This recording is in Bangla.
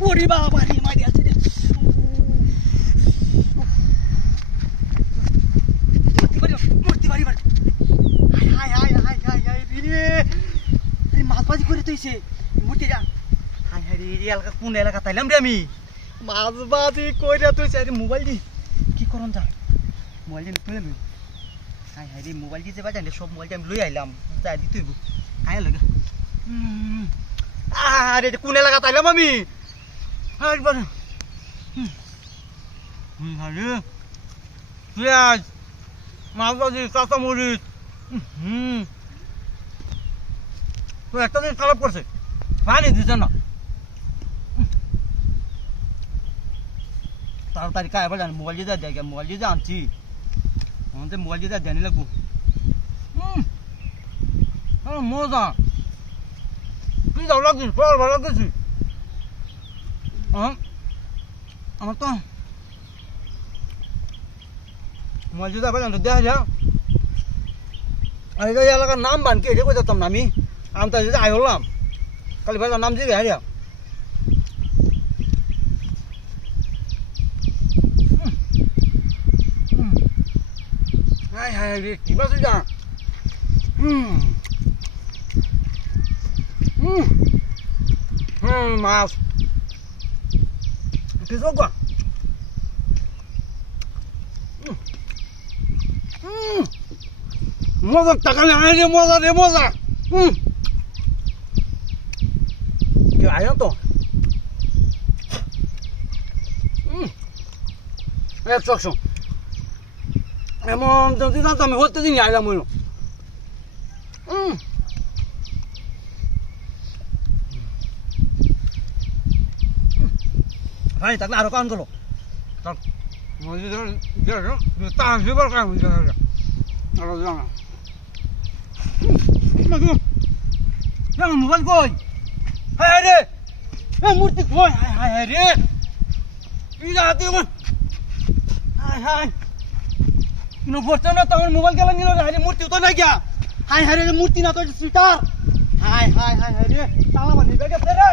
ওরে বাবা রে মারি আছে রে মূর্তি বাড়ি বাড়ি high high high high high রে আরে মাছবাজি করে তুইছে মূর্তি যা হাই হাই রে এলাকা কোন এলাকা তাইলাম রে আমি মাছবাজি কইরা তুইছে আরে মোবাইল দি কি করন যা মোবাইল দি তুই লই হাই হাই রে মোবাইল দি যে বাজালে সব মোবাইল আমি লই আইলাম যা দি তুই আয় লাগা আরে কোন এলাকা তাইলাম আমি একবার আরে পেঁয়াজ মাছবাজি কাঁচামরিচ তো একটা দিন খারাপ করছে পানি দিচ্ছে না তাড়াতাড়ি কায় এবার জানি মোবাইল দিয়ে দেয় মোবাইল দিয়ে আনছি আমাদের মোবাইল দিয়ে দেয়নি লাগবো মজা কি যাও লাগছিস সবার ভালো লাগতেছি আমার তো মোবাইল দিয়ে এবার দেখা যা এই এলাকার নাম বানকে এটা কই যেতাম না আমি তো যদি আই হলাম কালী ভাইজার নাম দিয়ে হারিয়া হাই হাই রে কি বাস যা মাছ কিছু কর মজা টাকা রে মজা রে মজা আয় তো একশো এমন যদি জানতো আমি হতে দিন আইলাম হইল ভাই থাকলে আরো কারণ করলো মোবাইল কই হায় রে মূর্তি কই হায় হায় রে হায় হায় বসছে না তোমার মোবাইল গেল নিল হায় মূর্তি তো নাই গিয়া হায় হায় রে মূর্তি না তো সিটার হায় হায় হায় হায় রে তালা বান্ধি গেছে রে